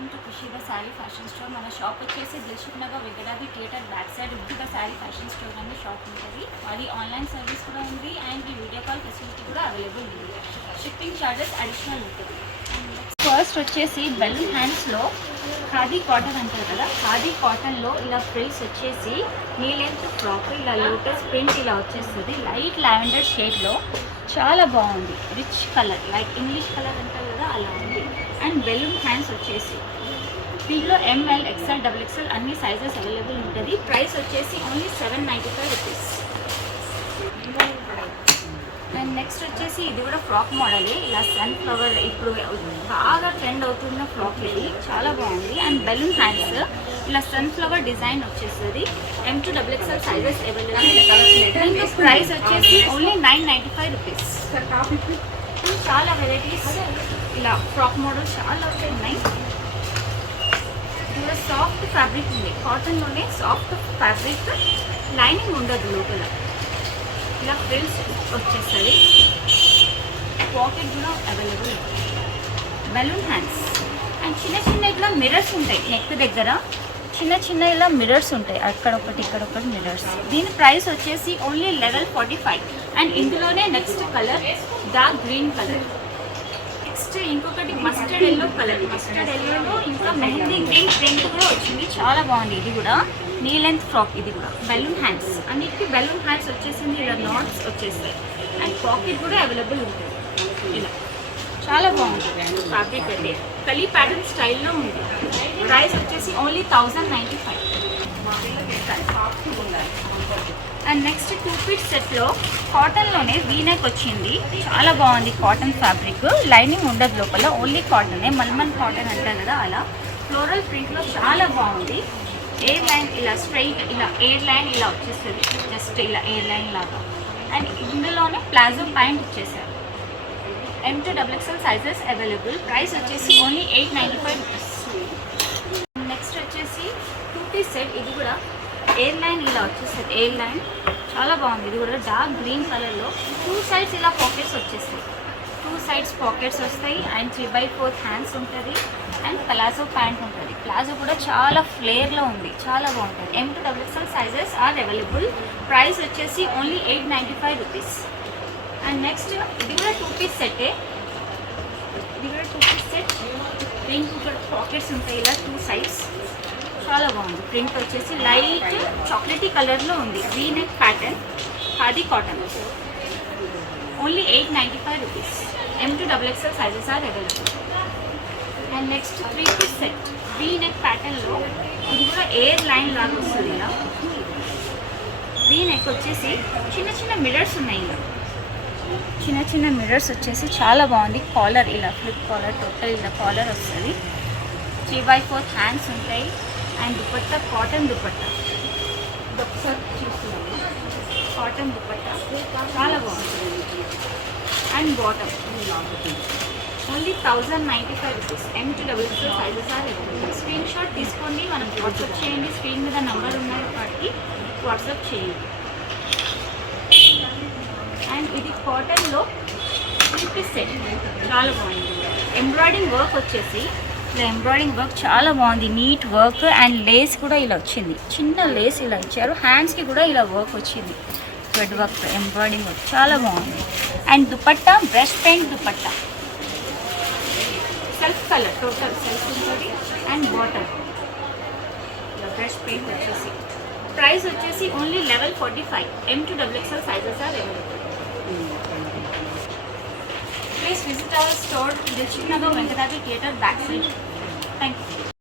Welcome to Kushida saree fashion store. మన shop వచ్చేసి Dilsukhnagar Venkatadri theatre back side ఉద్దిగా శారీ ఫ్యాషన్ స్టోర్ అనే షాప్ ఉంటుంది. అది ఆన్లైన్ సర్వీస్ కూడా ఉంది అండ్ ఈ వీడియో కాల్ ఫెసిలిటీ కూడా అవైలబుల్ ఉంది. షిప్పింగ్ ఛార్జెస్ అడిషనల్ ఉంటుంది. ఫస్ట్ వచ్చేసి బెలూన్ హ్యాండ్స్లో ఖాదీ కాటన్ అంటారు కదా, ఖాదీ కాటన్లో ఇలా ఫ్రిల్స్ వచ్చేసి నీ లెంత్ ఫ్రాక్ ఇలా లోటస్ ప్రింట్ ఇలా వచ్చేస్తుంది. లైట్ లావెండర్ షేడ్లో చాలా బాగుంది. Rich colour like English colour అంటారు కదా అలా ఉంది. అండ్ బెలూన్ హ్యాండ్స్ వచ్చేసి దీంట్లో ఎంఎల్ ఎక్స్ఎల్ డబుల్ ఎక్స్ఎల్ అన్ని సైజెస్ అవైలబుల్ ఉంటుంది. ప్రైస్ వచ్చేసి ఓన్లీ 795 రూపీస్. అండ్ నెక్స్ట్ వచ్చేసి ఇది కూడా ఫ్రాక్ మోడలే. ఇలా సన్ఫ్లవర్ ఇప్పుడు బాగా ట్రెండ్ అవుతున్న ఫ్రాక్ ఇది, చాలా బాగుంది. అండ్ బెలూన్ హ్యాండ్స్ ఇలా సన్ఫ్లవర్ డిజైన్ వచ్చేస్తుంది. M2 double XL sizes available. Price వచ్చేసి ఓన్లీ 995 రూపీస్. చాలా వెరైటీస్ ఇలా ఫ్రాక్ మోడల్ చాలా ఉన్నాయి. ఇలా సాఫ్ట్ ఫ్యాబ్రిక్ ఉంది, కాటన్లోనే సాఫ్ట్ ఫ్యాబ్రిక్, లైనింగ్ ఉండదు లోపల. ఇలా ఫ్రిల్స్ వచ్చేస్తుంది. పాకెట్ కూడా అవైలబుల్. బెలూన్ హ్యాండ్స్ అండ్ చిన్న చిన్న ఇట్లా మిర్రర్స్ ఉంటాయి నెక్ దగ్గర, చిన్న చిన్న ఇలా మిర్రర్స్ ఉంటాయి, అక్కడ ఒకటి ఇక్కడ ఒకటి మిర్రర్స్. దీని ప్రైస్ వచ్చేసి ఓన్లీ 1145. అండ్ ఇందులోనే next colour dark green colour. Next ఇంకొకటి మస్టర్డ్ ఎల్లో కలర్. మస్టర్డ్ ఎల్లోలో ఇంకా మెహందీ గ్రీన్ ప్రింట్ కూడా వచ్చింది, చాలా బాగుంది. ఇది కూడా నీ లెంత్ ఫ్రాక్. ఇది కూడా బెలూన్ హ్యాండ్స్, అన్నిటికీ బెలూన్ హ్యాండ్స్ వచ్చేసింది. ఇలా నాట్స్ వచ్చేస్తాయి అండ్ పాకెట్ కూడా అవైలబుల్ ఉంటుంది. ఇలా చాలా బాగుంటుంది ఫ్యాబ్రిక్ అయితే. కలీ ప్యాటర్న్ స్టైల్లో ఉంది. ప్రైస్ వచ్చేసి ఓన్లీ 1095. అండ్ నెక్స్ట్ 2 పీస్ సెట్లో కాటన్లోనే వీనెక్ వచ్చింది, చాలా బాగుంది. కాటన్ ఫ్యాబ్రిక్, లైనింగ్ ఉండదు లోపల, ఓన్లీ కాటనే. మల్మన్ కాటన్ అంటారు కదా అలా. ఫ్లోరల్ ప్రింట్లో చాలా బాగుంది. ఎయిర్ లైన్ ఇలా స్ట్రైట్, ఇలా ఎయిర్ లైన్ ఇలా వచ్చేస్తుంది, జస్ట్ ఇలా ఎయిర్ లైన్ లాగా. అండ్ ఇందులోనే ప్లాజో ప్యాంట్ ఇచ్చేసారు. M2 double XL sizes available. Price వచ్చేసి ఓన్లీ 895 రూపీస్. నెక్స్ట్ వచ్చేసి 2 పీస్ సెట్. ఇది కూడా ఎయిర్ లైన్ ఇలా వచ్చేస్తుంది, ఎయిర్ లైన్ చాలా బాగుంది. ఇది కూడా డార్క్ గ్రీన్ కలర్లో 2 సైడ్స్ ఇలా పాకెట్స్ వచ్చేస్తాయి. 2 సైడ్స్ పాకెట్స్ వస్తాయి అండ్ 3/4 హ్యాండ్స్ ఉంటుంది. అండ్ ప్లాజో ప్యాంట్ ఉంటుంది. ప్లాజో కూడా చాలా ఫ్లేర్లో ఉంది, చాలా బాగుంటుంది. M2 double XL sizes are available. Price వచ్చేసి ఓన్లీ 895 రూపీస్. అండ్ నెక్స్ట్ ఇది కూడా 2 పీస్ సెట్టే. ఇది కూడా 2 పీస్ సెట్. ప్రింట్ ఇక్కడ పాకెట్స్ ఉంటాయి ఇలా 2 సైడ్స్, చాలా బాగుంది. ప్రింట్ వచ్చేసి లైట్ చాక్లెటీ కలర్లో ఉంది. V-neck pattern, khadi cotton. Only 895 rupees. M2 double XL sizes are available. And next 3 piece set V-neck ప్యాటర్న్లో. ఇది కూడా ఎయిర్ లైన్ లాగా వస్తుంది. ఇలా వీనెక్ వచ్చేసి చిన్న చిన్న మిర్రర్స్ ఉన్నాయి. ఇలా చిన్న చిన్న మిర్రర్స్ వచ్చేసి చాలా బాగుంది. కాలర్ ఇలా ఫ్లిప్ కాలర్, టోటల్ ఇలా కాలర్ వస్తుంది. 3/4 హ్యాండ్స్ ఉంటాయి. అండ్ దుపట్టా కాటన్ దుపట్టా, ఒకసారి చూస్తున్నాము. కాటన్ దుపట్టా చాలా బాగుంటుంది. And bottom only 1095 rupees. M2 double XL sizes are available. Screenshot తీసుకోండి, మనం వాట్సాప్ చేయండి. స్క్రీన్ మీద నంబర్ ఉన్నాయి వాటికి వాట్సాప్ చేయండి. అండ్ ఇది కాటన్లో 3 పీస్ సెట్, చాలా బాగుంది. ఎంబ్రాయిడింగ్ వర్క్ వచ్చేసి ఇలా ఎంబ్రాయిడింగ్ వర్క్ చాలా బాగుంది. నీట్ వర్క్ అండ్ లేస్ కూడా ఇలా వచ్చింది, చిన్న లేస్ ఇలా ఇచ్చారు. హ్యాండ్స్కి కూడా ఇలా వర్క్ వచ్చింది, థ్రెడ్ వర్క్, ఎంబ్రాయిడింగ్ వర్క్ చాలా బాగుంది. And dupatta brush paint dupatta, self colour, total self ఉంటుంది. అండ్ బాటమ్ ఇలా బ్రష్ పెయింట్ వచ్చేసి. ప్రైస్ వచ్చేసి only 1145. M2 double XL sizes are available. Please visit our store, Dilshuk Nagar, Venkatadri Theatre, backside. Thank you.